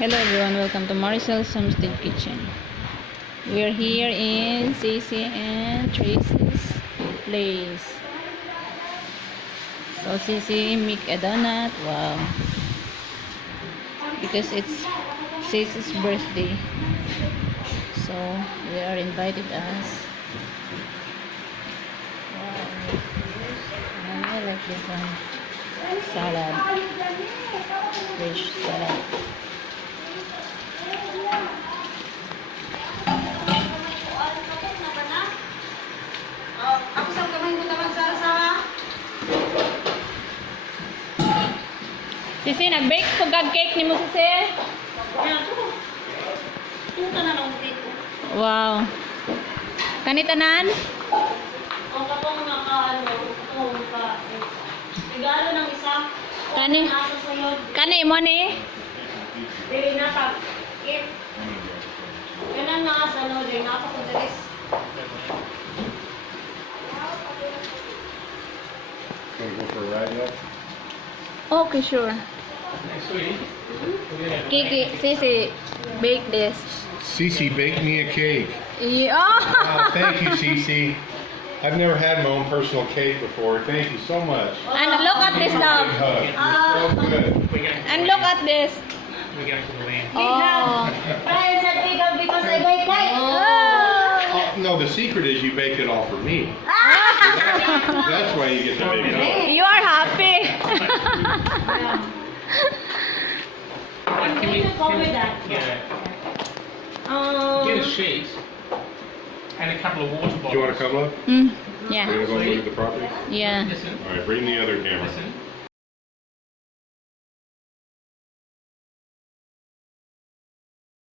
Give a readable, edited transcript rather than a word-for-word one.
Hello everyone, welcome to Maricel's Homestead Kitchen. We are here in Cece and Tracy's place. So Cece make a donut, wow. Because it's Cece's birthday. So they are invited us. Wow. And I like this one. Salad. Fish salad. Ako sa kamay mo naman sa Sisi, nag-bake ko gag cake ni mo, Sisi. Punta na lang dito. Wow. Kanitanan? Ang kapong nakaano, regalo ng isa. Kani? Nasa sayo. Kani mo ni? Dili na tap. Kit. Kanan nga sa no, dili na ako ko dalis. Gonna go for a ride yet? Okay, sure. Kiki, Sisi, bake this. Cece, bake me a cake. Yeah. Wow, thank you, Cece. I've never had my own personal cake before. Thank you so much. And look at this Big now. hug. So good. And look at this. Oh. Friends at big up because I like cake. Oh, no, the secret is you bake it all for me. That's why you get the big hug. You are happy. I'm going to cover that. Get a sheet and a couple of water bottles. Do you want to come up? Mm, We're yeah. going to go look at the property? Yeah. Listen, All right, bring the other camera. listen.